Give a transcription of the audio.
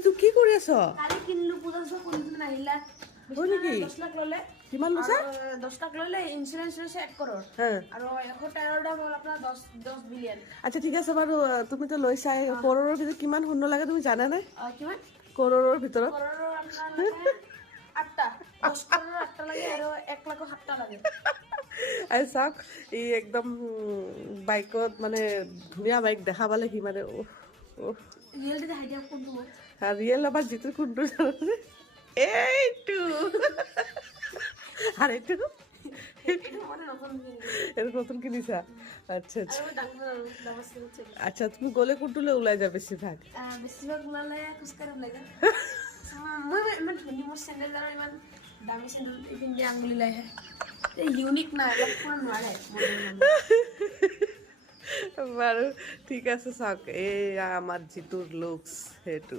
জিতু কি কৰি আছ? কালি কিনিলো পূজা চব কোনদিন আহিলা হয় নেকি? 10 লাখ ললে কিমান লৈছে? 10 লাখ ললে ইন্স্যুরেন্স লৈছে 1 কৰোৰ হ্যাঁ আৰু 113 দাম হ'ল আপোনাৰ 10 বিলিয়ন আচ্ছা ঠিক আছে বাৰু তুমিতো লৈছাই কৰোৰৰ ভিতৰত কিমান শূন্য লাগে তুমি জানা নাই? কিমান কৰোৰৰ ভিতৰত কৰোৰৰ আপোনাৰ লাগে 8টা 10 কৰোৰৰ 8টা লাগে আৰু 1 লাখৰ 7টা লাগে আৰু চাওক ই একদম বাইকত মানে ধুনীয়া বাইক দেখা পালে সি মানে ৰিয়েলিটি হাইডিয়া কোনটো ৰিয়েল আবাৰ জিতুৰ কোনটো জানানে? এইটো আৰ এইটো মানে নতুন এটা নতুন কিনিছা? আচ্ছা আচ্ছা আৰু ডাঙৰ ডাঙৰ আচ্ছা তুমি গ'লে কোনটোলৈ ওলাই যা বেছিভাগ? বেছিভাগ ওলালে খোজকাঢ়ি ওলাই যাম মই ইমান ধুনীয়া মোৰ চেণ্ডেল আৰু ইমান দামী চেণ্ডেল পিন্ধি আঙুলি লাইহে ইউনিক না অলপ পুৰা নোৱাৰে বাৰু ঠিক আছে চাওক এই আমাৰ জিতুৰ লুকছ সেইটো